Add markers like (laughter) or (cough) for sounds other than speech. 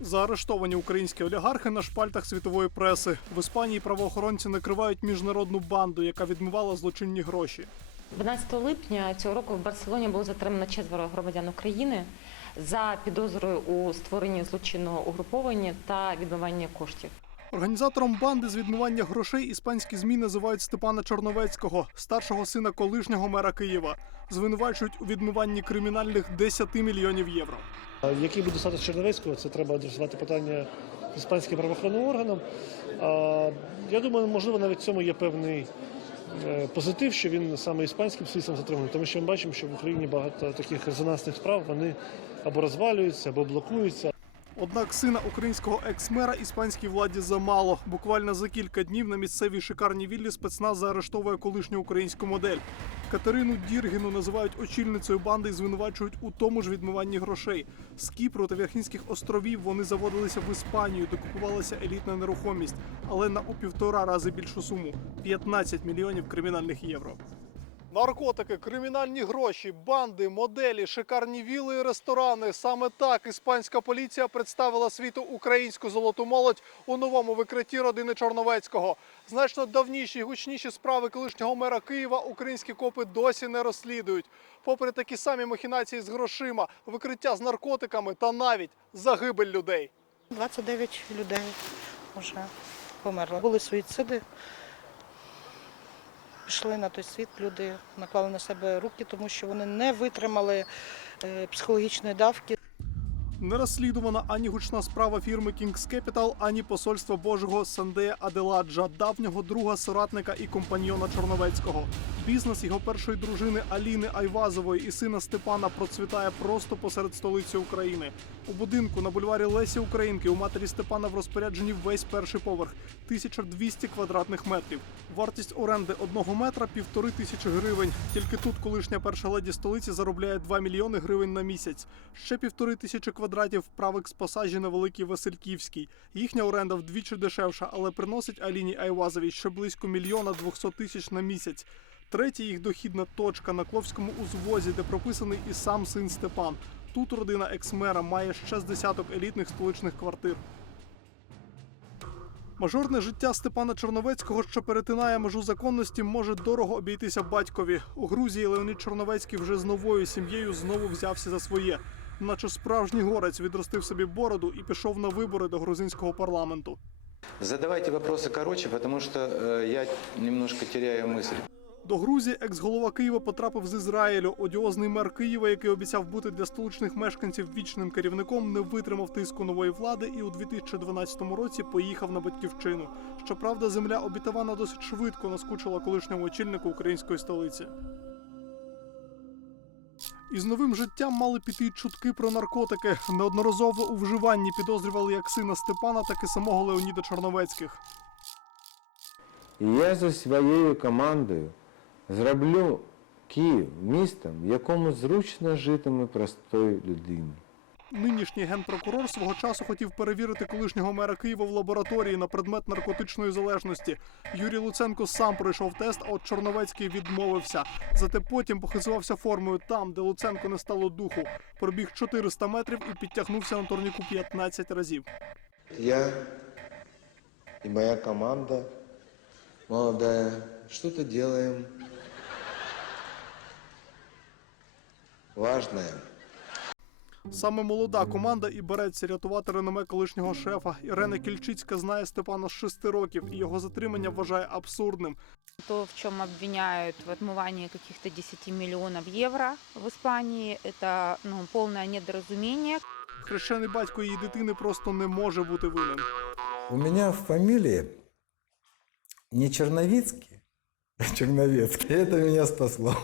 Заарештовані українські олігархи на шпальтах світової преси. В Іспанії правоохоронці накривають міжнародну банду, яка відмивала злочинні гроші. 12 липня цього року в Барселоні було затримано четверо громадян України за підозрою у створенні злочинного угруповання та відмивання коштів. Організатором банди з відмивання грошей іспанські змі називають Степана Чорновецького, старшого сина колишнього мера Києва. Звинувачують у відмиванні кримінальних 10 мільйонів євро. Який буде статус Черновецького, це треба адресувати питання іспанським правоохоронним органам. Я думаю, можливо, навіть в цьому є певний е, позитив, що він саме іспанським слідством затриманий, тому що ми бачимо, що в Україні багато таких резонансних справ вони або розвалюються, або блокуються. Однак сина українського екс-мера іспанській владі замало. Буквально за кілька днів на місцевій шикарній віллі спецназ заарештовує колишню українську модель. Катерину Діргіну називають очільницею банди і звинувачують у тому ж відмиванні грошей. З Кіпру та Верхінських островів вони заводилися в Іспанію, де купувалася елітна нерухомість, але на у півтора рази більшу суму 15 мільйонів кримінальних євро. Наркотики, кримінальні гроші, банди, моделі, шикарні віли і ресторани. Саме так іспанська поліція представила світу українську золоту молодь у новому викритті родини Чорновецького. Значно давніші і гучніші справи колишнього мера Києва українські копи досі не розслідують. Попри такі самі махінації з грошима, викриття з наркотиками та навіть загибель людей. 29 людей вже померло. Були суїциди. Пішли на той світ, люди наклали на себе руки, тому що вони не витримали е, психологічної давки. Не розслідувана ані гучна справа фірми Kings Capital, ані посольства Божого Сандея Аделаджа, давнього друга соратника і компаньйона Чорновецького. Бізнес його першої дружини Аліни Айвазової і сина Степана процвітає просто посеред столиці України. У будинку на бульварі Лесі Українки у матері Степана в розпорядженні весь перший поверх 1200 квадратних метрів. Вартість оренди одного метра півтори тисячі гривень. Тільки тут колишня перша леді столиці заробляє 2 мільйони гривень на місяць. Ще півтори тисячі квадратів з пасажі на Великій Васильківській. Їхня оренда вдвічі дешевша, але приносить Аліні Айвазовій ще близько мільйона 200 тисяч на місяць. Третя їх дохідна точка на Кловському узвозі, де прописаний і сам син Степан. Тут родина екс-мера має ще з десяток елітних столичних квартир. Мажорне життя Степана Чорновецького, що перетинає межу законності, може дорого обійтися батькові. У Грузії Леонід Чорновецький вже з новою сім'єю знову взявся за своє Наче справжній горець відростив собі бороду і пішов на вибори до грузинського парламенту. Задавайте вопросы короче, потому что э, я немножко теряю мысль. До Грузії екс-голова Києва потрапив з Ізраїлю. Одіозний мер Києва, який обіцяв бути для столичних мешканців вічним керівником, не витримав тиску нової влади і у 2012 році поїхав на батьківщину. Щоправда, земля обітована досить швидко наскучила колишньому очільнику української столиці. Із новим життям мали піти чутки про наркотики. Неодноразово у вживанні підозрювали як сина Степана, так і самого Леоніда Чорновецьких. Я зі своєю командою зроблю Київ містом, в якому зручно житиме простої людині. Нинішній генпрокурор свого часу хотів перевірити колишнього мера Києва в лабораторії на предмет наркотичної залежності. Юрій Луценко сам пройшов тест, а от Чорновецький відмовився. Зате потім похизувався формою там, де Луценко не стало духу. Пробіг 400 метрів і підтягнувся на турніку 15 разів. Я и моя команда молодая что-то делаем важное. Саме молода команда і береться рятувати реноме колишнього шефа. Ірена Кільчицька знає Степана з 6 років і його затримання вважає абсурдним. То, в чем обвиняют в отмывании каких-то 10 миллионов евро в Испании, это ну, полное недоразумение. Хрещений батько її дитини просто не може бути винен. У меня в фамилии не Черновицкий, а Черновецкий. И это (laughs) меня спасло.